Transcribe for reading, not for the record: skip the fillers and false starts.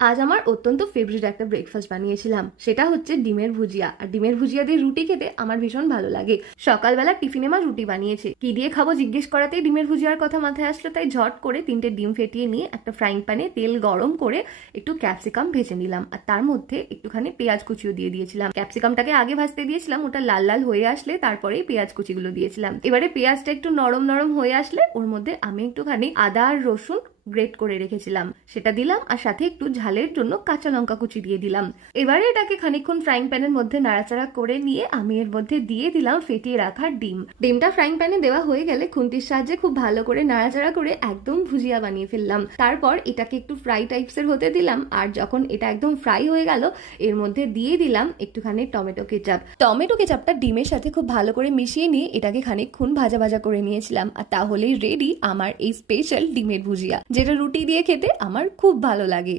আজ আমার অত্যন্ত ফেভারিট একটা ব্রেকফাস্ট বানিয়েছিলাম, সেটা হচ্ছে ডিমের ভুজিয়া। আর ডিমের ভুজিয়া দিয়ে রুটি খেতে আমার ভীষণ ভালো লাগে। সকালবেলা টিফিনে মা রুটি বানিয়েছে, কি দিয়ে খাবো জিজ্ঞেস করাতেই ডিমের ভুজিয়ার কথা মাথায় আসলো, তাই ঝট করে 3টে ডিম ফেটিয়ে নিয়ে একটা ফ্রাইং প্যানে তেল গরম করে একটু ক্যাপসিকাম ভেজে নিলাম, আর তার মধ্যে একটুখানি পেঁয়াজ কুচিও দিয়ে দিয়েছিলাম। ক্যাপসিকামটাকে আগে ভাজতে দিয়েছিলাম, ওটা লাল লাল হয়ে আসলে তারপরেই পেঁয়াজ কুচিগুলো দিয়েছিলাম। এবারে পেঁয়াজটা একটু নরম নরম হয়ে আসলে ওর মধ্যে আমি একটুখানি আদা আর রসুন গ্রেট করে রেখেছিলাম সেটা দিলাম, আর সাথে একটু ঝালের জন্য কাঁচা লঙ্কা কুচি দিয়ে দিলাম। এবারে এটাকে খানিকক্ষণ ফ্রাইং প্যানের মধ্যে নাড়াচাড়া করে নিয়ে আমি এর মধ্যে দিয়ে দিলাম ফেটিয়ে রাখা ডিমটা ফ্রাইং প্যানে দেওয়া হয়ে গেলে খুন্তির সাহায্যে খুব ভালো করে নাড়াচাড়া করে একদম ভুজিয়া বানিয়ে ফেললাম। তারপর এটাকে একটু ফ্রাই টাইপসের হতে দিলাম, আর যখন এটা একদম ফ্রাই হয়ে গেল এর মধ্যে দিয়ে দিলাম একটুখানি টমেটো কেচাপটা ডিমের সাথে খুব ভালো করে মিশিয়ে নিয়ে এটাকে খানিকক্ষণ ভাজা ভাজা করে নিয়েছিলাম, আর তাহলেই রেডি আমার এই স্পেশাল ডিমের ভুজিয়া, যেটা রুটি দিয়ে খেতে আমার খুব ভালো লাগে।